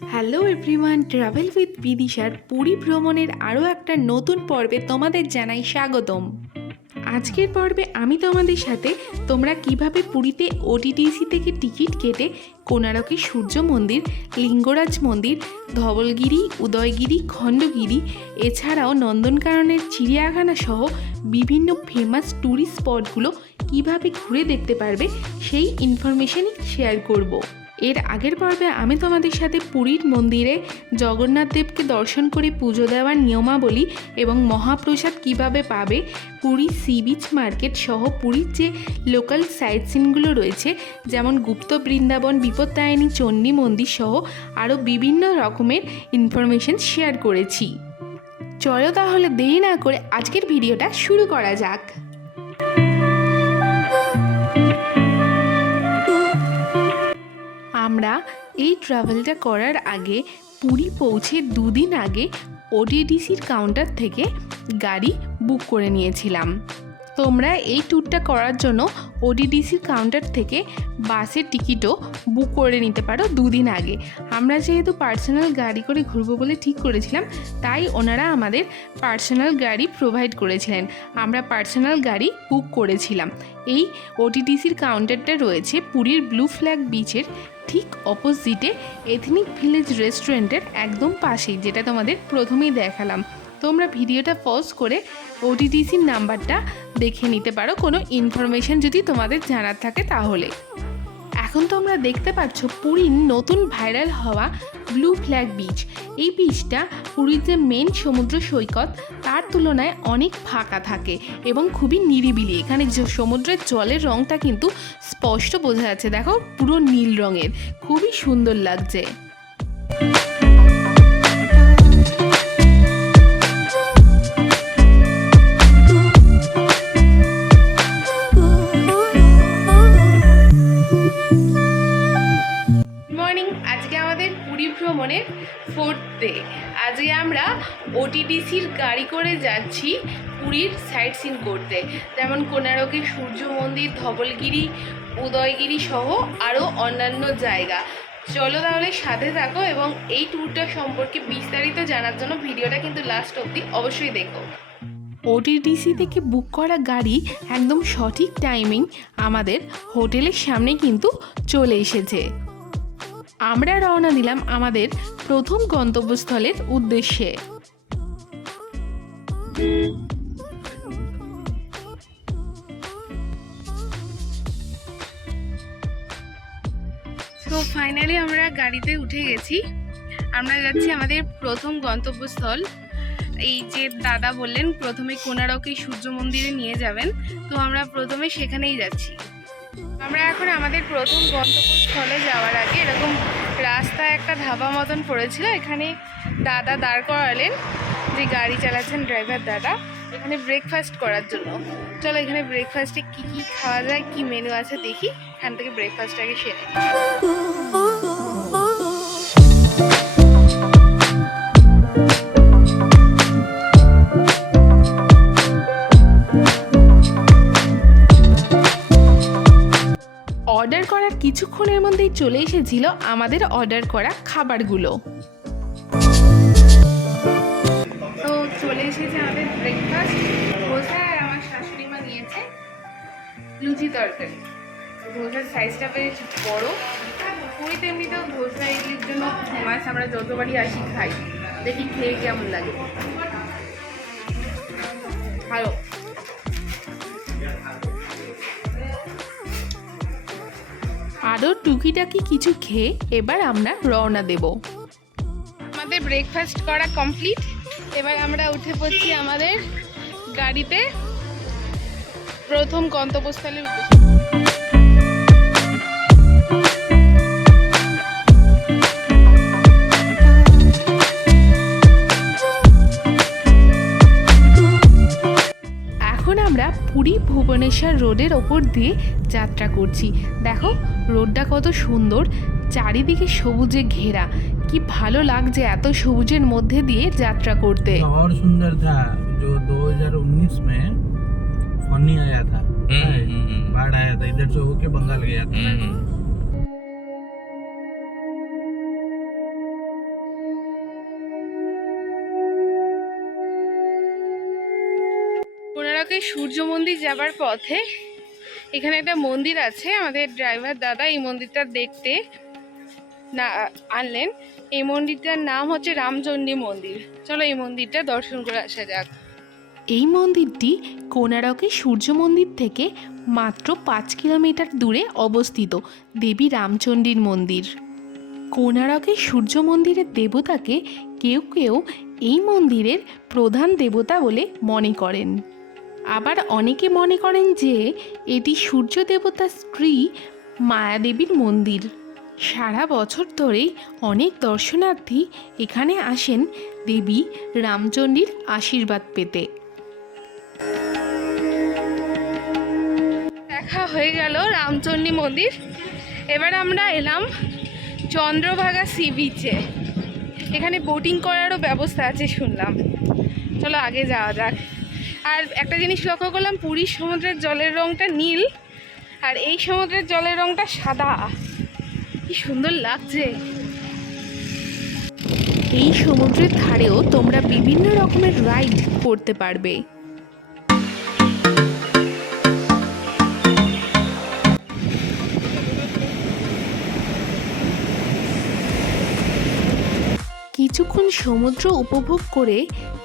Hello everyone travel with বিদিশার পুরী ভ্রমণের আরও একটা নতুন পর্বে তোমাদের জানাই স্বাগতম আজকের পর্বে আমি তোমাদের সাথে তোমরা কীভাবে পুরীতে ওটিটিসি থেকে টিকিট কেটে কোনারকে সূর্য মন্দির, লিঙ্গরাজ মন্দির, ধবলগিরি, উদয়গিরি, খণ্ডগিরি, এছাড়াও নন্দনকাননের চিড়িয়াখানা সহ বিভিন্ন ফেমাস ট্যুরিস্ট স্পটগুলো কীভাবে ঘুরে দেখতে পারবে সেই ইনফরমেশনই শেয়ার করব। এর আগের পর্বে আমি তোমাদের সাথে পুরীর মন্দিরে জগন্নাথ দেবকে দর্শন করে পুজো দেওয়ার নিয়মাবলী এবং মহাপ্রসাদ কীভাবে পাবে, পুরী সি বিচ মার্কেট সহ পুরীর যে লোকাল সাইট সিনগুলো রয়েছে, যেমন গুপ্ত বৃন্দাবন, বিপত্তায়নী, চণ্ডী মন্দির সহ আরও বিভিন্ন রকমের ইনফরমেশন শেয়ার করেছি। চলো তাহলে দেরি না করে আজকের ভিডিওটা শুরু করা যাক। আমরা এই ট্রাভেলটা করার আগে পুরী পৌঁছে দুদিন আগে ওডিডিসির কাউন্টার থেকে গাড়ি বুক করে নিয়েছিলাম। তোমরা এই ট্যুরটা করার জন্য ওডিডিসির কাউন্টার থেকে বাসের টিকিটও বুক করে নিতে পারো দুদিন আগে। আমরা যেহেতু পার্সোনাল গাড়ি করে ঘুরবো বলে ঠিক করেছিলাম, তাই ওনারা আমাদের পার্সোনাল গাড়ি প্রোভাইড করেছিলেন। আমরা পার্সোনাল গাড়ি বুক করেছিলাম। এই ওটিটিসির কাউন্টারটা রয়েছে পুরীর ব্লু ফ্ল্যাগ বিচের ঠিক অপোজিটে এথনিক ভিলেজ রেস্টুরেন্টের একদম পাশেই, যেটা তোমাদের প্রথমেই দেখালাম। তোমরা ভিডিওটা পজ করে ওটিটিসির নাম্বারটা দেখে নিতে পারো। কোনো ইনফরমেশন যদি তোমাদের জানার থাকে তাহলে। এখন তোমরা দেখতে পাচ্ছ পুরীর নতুন ভাইরাল হওয়া ব্লু ফ্ল্যাগ বিচ এই বিচটা পুরীর যে মেন সমুদ্র সৈকত, তার তুলনায় অনেক ফাঁকা থাকে এবং খুবই নিরিবিলি। এখানে সমুদ্রের জলের রঙটা কিন্তু স্পষ্ট বোঝা যাচ্ছে। দেখো, পুরো নীল রঙের। খুবই সুন্দর লাগছে। করে যাচ্ছি পুরীর সাইট সিন করতে। যেমন কোনারকের সূর্য মন্দির, ধবলগিরি, উদয়গিরি সহ আরও অন্যান্য জায়গা। চলো তাহলে সাথে থাকো এবং এই ট্যুরটা সম্পর্কে বিস্তারিত জানার জন্য ভিডিওটা কিন্তু লাস্ট অবধি অবশ্যই দেখো। ওটিডিসি থেকে বুক করা গাড়ি একদম সঠিক টাইমিং আমাদের হোটেলের সামনে কিন্তু চলে এসেছে। আমরা রওনা দিলাম আমাদের প্রথম গন্তব্যস্থলের উদ্দেশ্যে। তো ফাইনালি আমরা গাড়িতে উঠে গেছি। আমরা যাচ্ছি আমাদের প্রথম গন্তব্যস্থল। এই যে দাদা বললেন, প্রথমে কোনারকে সূর্য মন্দিরে নিয়ে যাবেন। তো আমরা প্রথমে সেখানেই যাচ্ছি। আমরা এখন আমাদের প্রথম গন্তব্যস্থলে যাওয়ার আগে এরকম রাস্তায় একটা ধাবা মতন পড়েছিল। এখানে দাদা দাঁড় করালেন। যে গাড়ি চালাচ্ছেন ড্রাইভার দাদা, এখানে ব্রেকফাস্ট করার জন্য। চলো এখানে ব্রেকফাস্টে কি কি খাওয়া যায়, কি মেনু আছে দেখি, এখান থেকে ব্রেকফাস্ট আগে সেরে অর্ডার করার কিছুক্ষণের মধ্যেই চলে এসেছিল আমাদের অর্ডার করা খাবারগুলো। চলে এসেছে আমাদের ব্রেকফাস্ট ধোসা আর আমার শাশুড়ি মা নিয়েছে লুচি তরকারি। ধোসার সাইজটা বেশ বড়। পুরীতে এমনিতেও ধোসা ইডলির জন্য ফেমাস আমরা যতবারই আসি খাই। দেখি খেয়ে কেমন লাগে। ভালো আরও টুকিটাকি কিছু খেয়ে এবার আমরা রওনা দেব। আমাদের ব্রেকফাস্ট করা কমপ্লিট এবার আমরা উঠে পড়ছি আমাদের গাড়িতে। প্রথম গন্তব্যস্থলে এখন আমরা পুরী ভুবনেশ্বর রোডের ওপর দিয়ে যাত্রা করছি। দেখো, রোডটা কত সুন্দর, চারিদিকে সবুজে ঘেরা। কি ভালো লাগছে এত সবুজের মধ্যে দিয়ে যাত্রা করতে? और सुंदर দু হাজার উনিশ में फनी आया था बाढ़ आया था इधर से होके बंगाल गया था কোনারকে সূর্য মন্দির যাবার পথে এখানে একটা মন্দির আছে আমাদের ড্রাইভার দাদা এই মন্দিরটা দেখতে না আনলেন। এই মন্দিরটার নাম হচ্ছে রামচণ্ডী মন্দির। চলো এই মন্দিরটা দর্শন করে আসা যাক। এই মন্দিরটি কোনারকের সূর্য মন্দির থেকে মাত্র পাঁচ কিলোমিটার দূরে অবস্থিত দেবী রামচণ্ডীর মন্দির। কোনারকের সূর্য মন্দিরের দেবতাকে কেউ কেউ এই মন্দিরের প্রধান দেবতা বলে মনে করেন। আবার অনেকে মনে করেন যে এটি সূর্য দেবতার স্ত্রী মায়াদেবীর মন্দির। সারা বছর ধরেই অনেক দর্শনার্থী এখানে আসেন দেবী রামচণ্ডীর আশীর্বাদ পেতে। দেখা হয়ে গেল রামচণ্ডী মন্দির। এবার আমরা এলাম চন্দ্রভাগা সি বিচে এখানে বোটিং করারও ব্যবস্থা আছে শুনলাম। চলো আগে যাওয়া যাক। আর একটা জিনিস লক্ষ্য করলাম, পুরীর সমুদ্রের জলের রঙটা নীল আর এই সমুদ্রের জলের রঙটা সাদা। কি সুন্দর লাগছে। এই সমুদ্রের ধারেও তোমরা বিভিন্ন রকমের রাইড করতে পারবে। কিছুক্ষণ সমুদ্র উপভোগ করে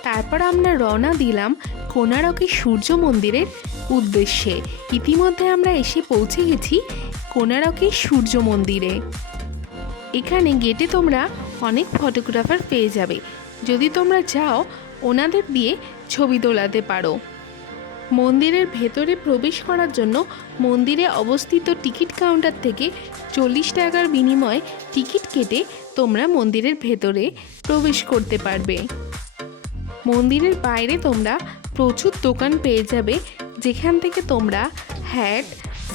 তারপর আমরা রওনা দিলাম কোনারকের সূর্য মন্দিরের উদ্দেশ্যে। ইতিমধ্যে আমরা এসে পৌঁছে গেছি কোনারকের সূর্য মন্দিরে। এখানে গেটে তোমরা অনেক ফটোগ্রাফার পেয়ে যাবে। যদি তোমরা যাও ওনাদের দিয়ে ছবি তোলাতে পারো। মন্দিরের ভেতরে প্রবেশ করার জন্য মন্দিরে অবস্থিত টিকিট কাউন্টার থেকে চল্লিশ টাকার বিনিময়ে টিকিট কেটে তোমরা মন্দিরের ভেতরে প্রবেশ করতে পারবে। মন্দিরের বাইরে তোমরা প্রচুর দোকান পেয়ে যাবে, যেখান থেকে তোমরা হ্যাট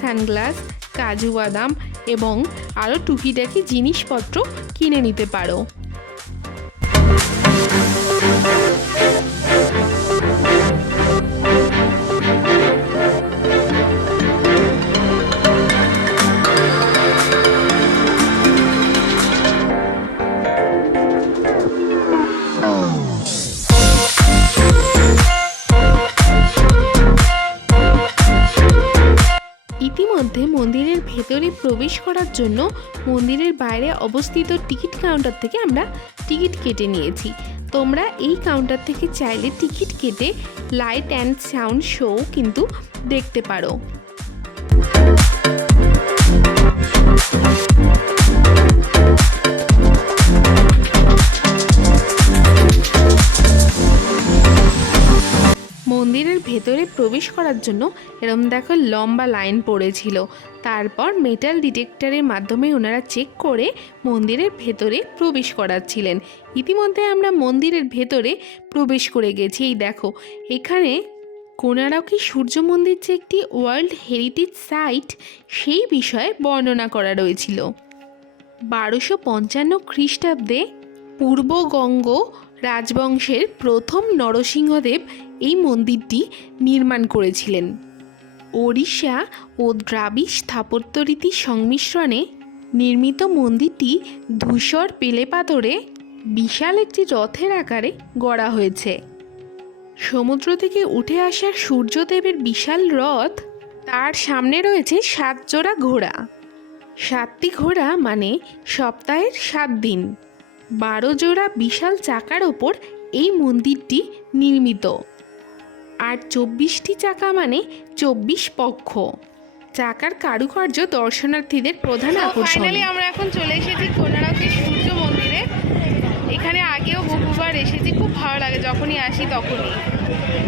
সানগ্লাস কাজু বাদাম এবং আরও টুকিটাকি জিনিসপত্র কিনে নিতে পারো। প্রবেশ করার জন্য মন্দিরের বাইরে অবস্থিত টিকিট কাউন্টার থেকে আমরা টিকিট কেটে নিয়েছি। তোমরা এই কাউন্টার থেকে চাইলে টিকিট কেটে লাইট অ্যান্ড সাউন্ড শো কিন্তু দেখতে পারো। মন্দিরের ভেতরে প্রবেশ করার জন্য এরম দেখো লম্বা লাইন পড়েছিল। তারপর মেটাল ডিটেক্টরের মাধ্যমে ওনারা চেক করে মন্দিরের ভেতরে প্রবেশ করাচ্ছিলেন। ইতিমধ্যে আমরা মন্দিরের ভেতরে প্রবেশ করে গেছি। এই দেখো, এখানে কোনারকি সূর্য মন্দির যে একটি ওয়ার্ল্ড হেরিটেজ সাইট সেই বিষয়ে বর্ণনা করা রয়েছিল। বারোশো পঞ্চান্ন খ্রিস্টাব্দে পূর্বগঙ্গ রাজবংশের প্রথম নরসিংহদেব এই মন্দিরটি নির্মাণ করেছিলেন। ওড়িশা ও দ্রাবিড় স্থাপত্যরীতির সংমিশ্রণে নির্মিত মন্দিরটি ধূসর পেলে পাথরে বিশাল একটি রথের আকারে গড়া হয়েছে। সমুদ্র থেকে উঠে আসার সূর্যদেবের বিশাল রথ, তার সামনে রয়েছে সাত জোড়া ঘোড়া। সাতটি ঘোড়া মানে সপ্তাহের সাত দিন। বারো জোড়া বিশাল চাকার ওপর এই মন্দিরটি নির্মিত। আর চব্বিশটি চাকা মানে চব্বিশ পক্ষ। চাকার কারুকার্য দর্শনার্থীদের প্রধান আকর্ষণ। ফাইনালি আমরা এখন চলে এসেছি কোনারকের সূর্য মন্দিরে। এখানে আগেও বহুবার এসেছি খুব ভালো লাগে যখনই আসি তখনই।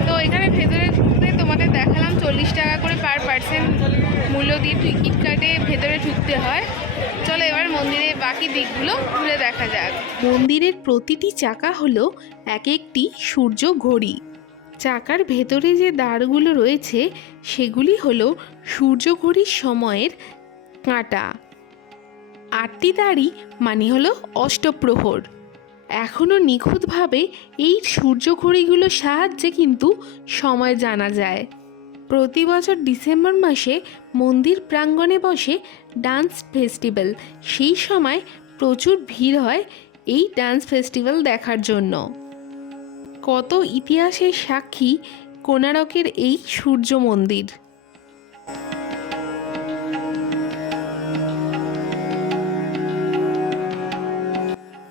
তো এখানে ভেতরে ঢুকতে তোমাদের দেখালাম চল্লিশ টাকা করে পার পার্সেন্ট মূল্য দিয়ে টিকিট কাটে ভেতরে ঢুকতে হয়। চলো এবার মন্দিরের বাকি দিকগুলো ঘুরে দেখা যাক। মন্দিরের প্রতিটি চাকা হলো এক একটি সূর্য ঘড়ি। চাকার ভেতরে যে দাঁড়গুলো রয়েছে, সেগুলি হলো সূর্য ঘড়ির সময়ের কাঁটা। আটটি দাড়ি মানে হলো অষ্টপ্রহর। এখনও নিখুঁতভাবে এই সূর্য ঘড়িগুলোর সাহায্যে কিন্তু সময় জানা যায়। প্রতি বছর ডিসেম্বর মাসে মন্দির প্রাঙ্গণে বসে ডান্স ফেস্টিভ্যাল। সেই সময় প্রচুর ভিড় হয় এই ডান্স ফেস্টিভ্যাল দেখার জন্য। কত ইতিহাসের সাক্ষী কোনারকের এই সূর্য মন্দির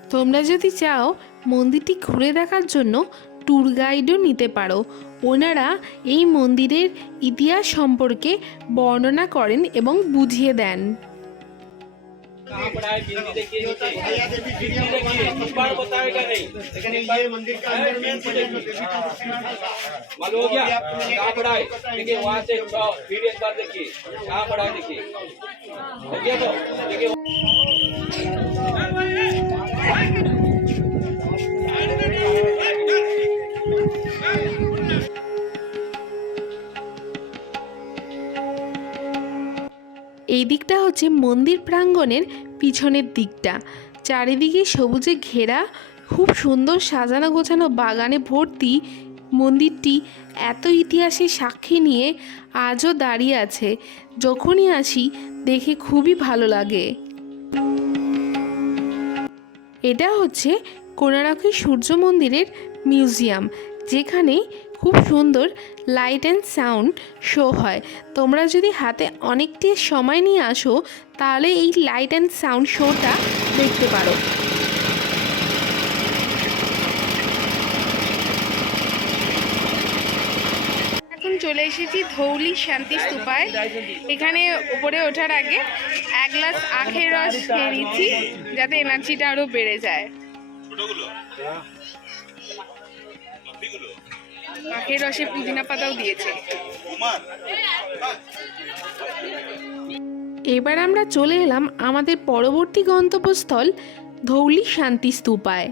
তোমরা যদি চাও মন্দিরটি ঘুরে দেখার জন্য ট্যুর গাইডও নিতে পারো। ওনারা এই মন্দিরের ইতিহাস সম্পর্কে বর্ণনা করেন এবং বুঝিয়ে দেন। कहाँ पर है बिंदी देखिए इस बार बताएगा नहीं? लेकिन ये मंदिर का अंदर में मालूम हो गया? कहाँ पर है? देखिए वहाँ से वीडियो बार देखिए। कहाँ पर है देखिए? देखिए तो देखिए এই দিকটা হচ্ছে মন্দির প্রাঙ্গণের পিছনের দিকটা। চারিদিকে সবুজে ঘেরা, খুব সুন্দর সাজানো গোছানো বাগানে ভর্তি মন্দিরটি এত ইতিহাসের সাক্ষী নিয়ে আজও দাঁড়িয়ে আছে। যখনই আসি, দেখে খুবই ভালো লাগে। এটা হচ্ছে কোনারকের সূর্য মন্দিরের মিউজিয়াম, যেখানে খুব সুন্দর লাইট অ্যান্ড সাউন্ড শো হয়। তোমরা যদি হাতে অনেকটি সময় নিয়ে আসো, তাহলে এই লাইট অ্যান্ড সাউন্ড শোটা দেখতে পারো। এখন চলে এসেছি ধৌলি শান্তি স্তূপায়। এখানে উপরে ওঠার আগে এক গ্লাস আখের রস খেয়ে নিচ্ছি, যাতে এনার্জিটা আরও বেড়ে যায়। আখের রসে পুদিনা পাতাও দিয়েছে। এবার আমরা চলে এলাম আমাদের পরবর্তী গন্তব্যস্থল ধৌলি শান্তি স্তূপায়।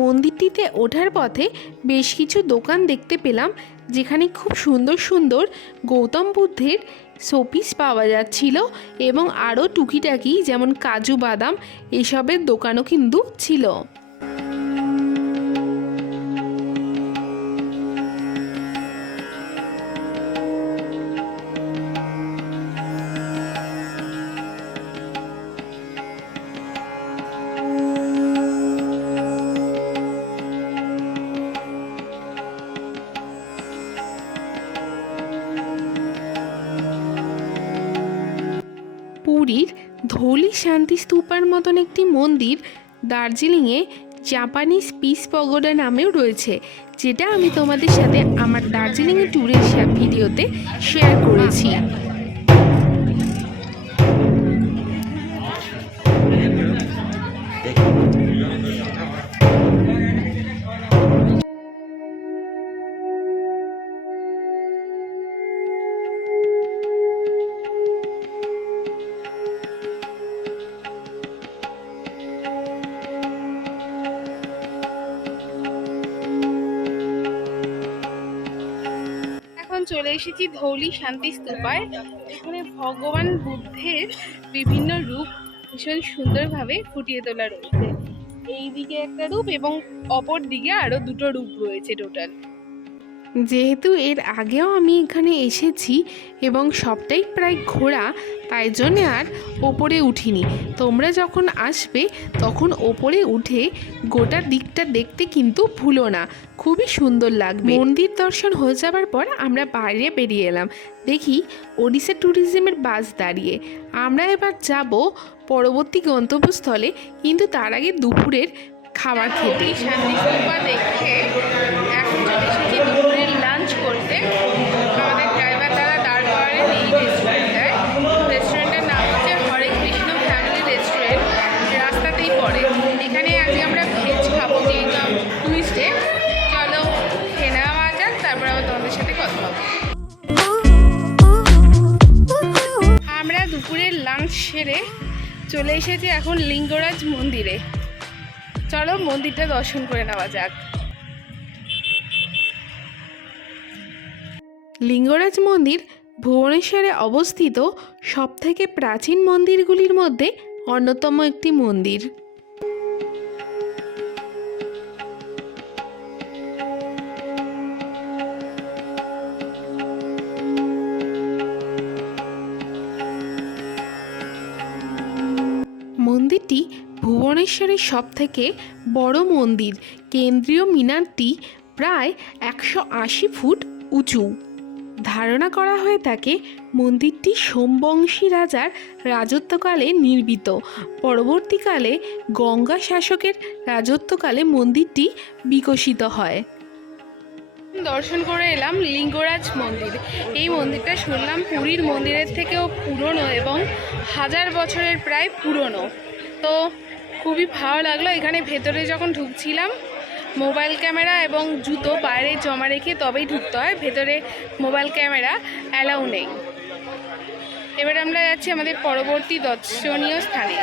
মন্দিরটিতে ওঠার পথে বেশ কিছু দোকান দেখতে পেলাম, যেখানে খুব সুন্দর সুন্দর গৌতম বুদ্ধের শোপিস পাওয়া যাচ্ছিল এবং আরও টুকিটাকি যেমন কাজু বাদাম এসবের দোকানও কিন্তু ছিল। শান্তি স্তূপার মতন একটি মন্দির দার্জিলিংয়ে জাপানিজ পিস পগোডা নামেও রয়েছে, যেটা আমি তোমাদের সাথে আমার দার্জিলিংয়ে ট্যুরের ভিডিওতে শেয়ার করেছি। এসেছি ধৌলি শান্তি স্তূপায় এখানে ভগবান বুদ্ধের বিভিন্ন রূপ ভীষণ সুন্দরভাবে ফুটিয়ে তোলা রয়েছে। এই দিকে একটা রূপ এবং অপর দিকে আরও দুটো রূপ রয়েছে টোটাল যেহেতু এর আগেও আমি এখানে এসেছি এবং সবটাই প্রায় ঘোরা, তাই জন্যে আর ওপরে উঠিনি। তোমরা যখন আসবে, তখন ওপরে উঠে গোটা দিকটা দেখতে কিন্তু ভুলো না। খুবই সুন্দর লাগবে। মন্দির দর্শন হয়ে যাবার পর আমরা বাইরে বেরিয়ে এলাম। দেখি ওড়িশা ট্যুরিজমের বাস দাঁড়িয়ে। আমরা এবার যাব পরবর্তী গন্তব্যস্থলে, কিন্তু তার আগে দুপুরের খাবার খেতে। শান্তিস্তূপা দেখে এখন পড়ে এখানে আজকে আমরা ভেজ খাব, যেহেতু চলো খেয়ে নেওয়া যাক, তারপর আবার তোমাদের সাথে কথা হবে। আমরা দুপুরের লাঞ্চ সেরে চলে এসেছি এখন লিঙ্গরাজ মন্দিরে। চলো মন্দিরটা দর্শন করে নেওয়া যাক। লিঙ্গরাজ মন্দির ভুবনেশ্বরে অবস্থিত সবথেকে প্রাচীন মন্দিরগুলির মধ্যে অন্যতম একটি মন্দির। ভুবনেশ্বরের সবথেকে বড় মন্দির, কেন্দ্রীয় মিনারটি প্রায় একশো আশি ফুট উঁচু। ধারণা করা হয়ে থাকে মন্দিরটি সোমবংশী রাজার রাজত্বকালে নির্মিত। পরবর্তীকালে গঙ্গা শাসকের রাজত্বকালে মন্দিরটি বিকশিত হয়। দর্শন করে এলাম লিঙ্গরাজ মন্দির। এই মন্দিরটা শুনলাম পুরীর মন্দিরের থেকেও পুরনো এবং হাজার বছরের প্রায় পুরনো। তো খুবই ভালো লাগল। এখানে ভেতরে যখন ঢুকছিলাম, মোবাইল ক্যামেরা এবং জুতো বাইরে জমা রেখে তবেই ঢুকতে হয়। ভেতরে মোবাইল ক্যামেরা অ্যালাউ নেই। এবার আমরা যাচ্ছি আমাদের পরবর্তী দর্শনীয় স্থানে।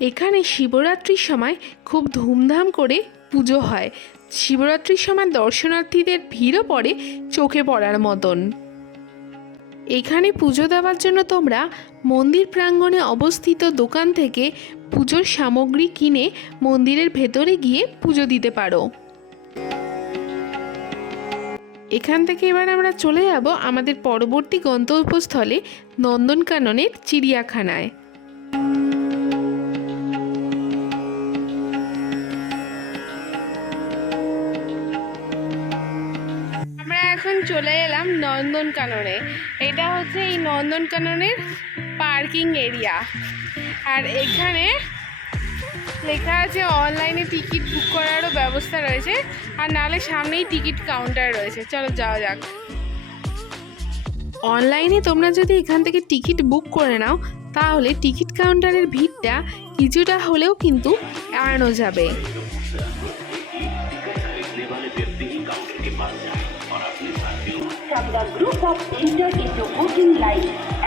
এখানে শিবরাত্রির সময় খুব ধুমধাম করে পুজো হয়। শিবরাত্রির সময় দর্শনার্থীদের ভিড়ও পড়ে চোখে পড়ার মতন। এখানে পুজো দেওয়ার জন্য তোমরা মন্দির প্রাঙ্গণে অবস্থিত দোকান থেকে পুজোর সামগ্রী কিনে মন্দিরের ভেতরে গিয়ে পুজো দিতে পারো। এখান থেকে এবার আমরা চলে যাব আমাদের পরবর্তী গন্তব্যস্থলে নন্দনকাননের চিড়িয়াখানায়। আমরা এখন চলে এলাম নন্দনকাননে। এটা হচ্ছে এই নন্দনকাননের পার্কিং এরিয়া। আর এখানে লেখা আছে অনলাইনে টিকিট বুক করারও ব্যবস্থা রয়েছে, আর নালে সামনেই টিকিট কাউন্টার রয়েছে। চলো যাওয়া যাক। অনলাইনে তোমরা যদি এখান থেকে টিকিট বুক করে নাও, তাহলে টিকিট কাউন্টারের ভিড়টা কিছুটা হলেও কিন্তু এড়ানো যাবে। From the group of into booking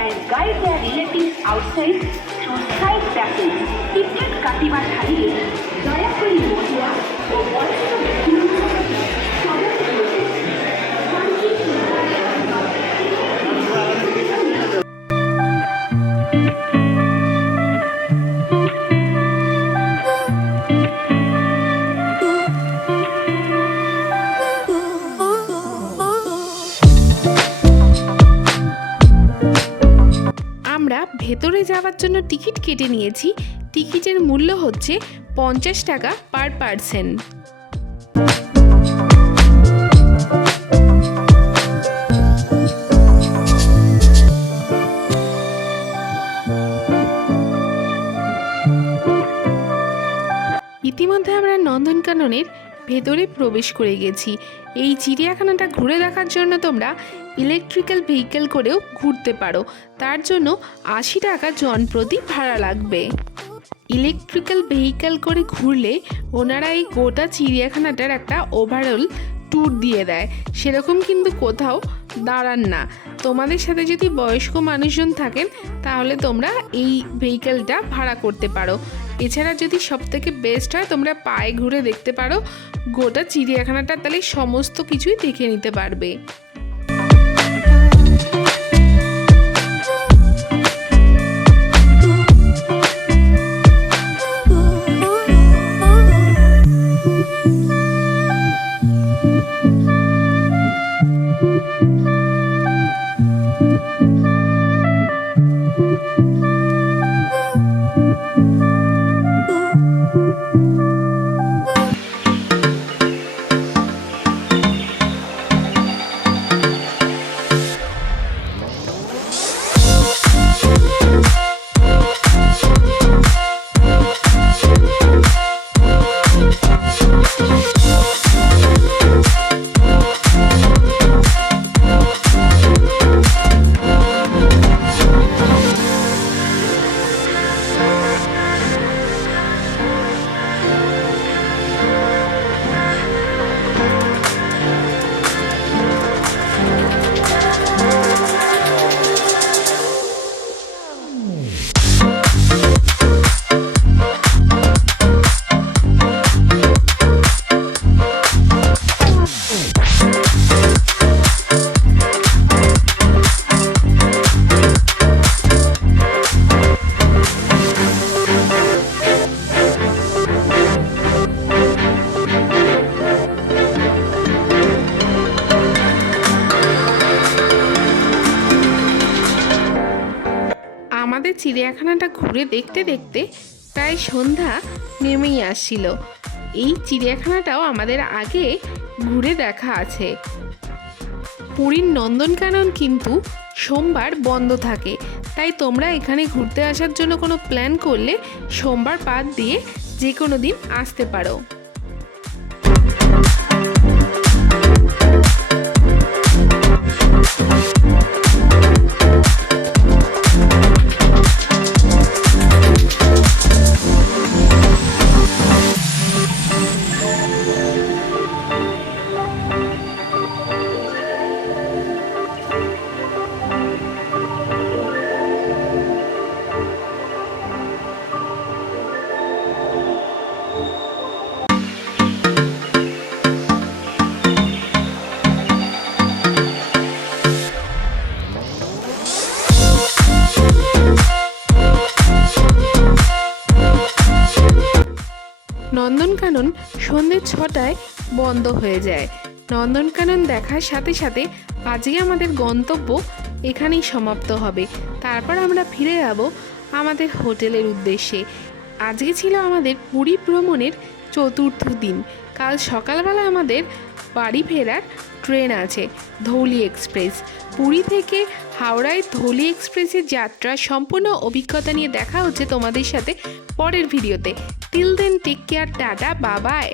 and guide their relatives outside side packing कित्येक काठीमार खाली ভেতরে যাওয়ার জন্য টিকিট কেটে নিয়েছি। টিকিটের মূল্য হচ্ছে পঞ্চাশ টাকা পার পার্সন। ইতিমধ্যে আমরা নন্দনকাননের ভেতরে প্রবেশ করে গেছি। এই চিড়িয়াখানাটা ঘুরে দেখার জন্য তোমরা ইলেকট্রিক্যাল ভেহিকেল করেও ঘুরতে পারো। তার জন্য আশি টাকা জন প্রতি ভাড়া লাগবে। ইলেকট্রিক্যাল ভেহিকেল করে ঘুরলে ওনারা এই গোটা চিড়িয়াখানাটার একটা ওভারঅল ট্যুর দিয়ে দেয়। সেরকম কিন্তু কোথাও দাঁড়ান না। তোমাদের সাথে যদি বয়স্ক মানুষজন থাকেন, তাহলে তোমরা এই ভেহিকেলটা ভাড়া করতে পারো। এছাড়া যদি সব থেকে বেস্ট হয়, তোমরা পায়ে ঘুরে দেখতে পারো, গোটা চিড়িয়াখানাটা তাহলে সমস্ত কিছুই দেখে নিতে পারবে। চিড়িয়াখানাটা ঘুরে দেখতে দেখতে প্রায় সন্ধ্যা নেমেই আসছিল। এই চিড়িয়াখানাটাও আমাদের আগে ঘুরে দেখা আছে। পুরীর নন্দনকানন কিন্তু সোমবার বন্ধ থাকে। তাই তোমরা এখানে ঘুরতে আসার জন্য কোনো প্ল্যান করলে সোমবার বাদ দিয়ে যে কোনো দিন আসতে পারো। নন্দনকানন সন্ধ্যে ছটায় বন্ধ হয়ে যায়। নন্দনকানন দেখার সাথে সাথে আজকে আমাদের গন্তব্য এখানেই সমাপ্ত হবে। তারপর আমরা ফিরে যাব আমাদের হোটেলের উদ্দেশ্যে। আজকে ছিল আমাদের পুরী ভ্রমণের চতুর্থ দিন। কাল সকালবেলা আমাদের বাড়ি ফেরার ট্রেন আছে, ধৌলি এক্সপ্রেস। পুরী থেকে হাওড়ায় ধৌলি এক্সপ্রেসের যাত্রা সম্পূর্ণ অভিজ্ঞতা নিয়ে দেখা হচ্ছে তোমাদের সাথে পরের ভিডিওতে। Till then take care tata বাবায়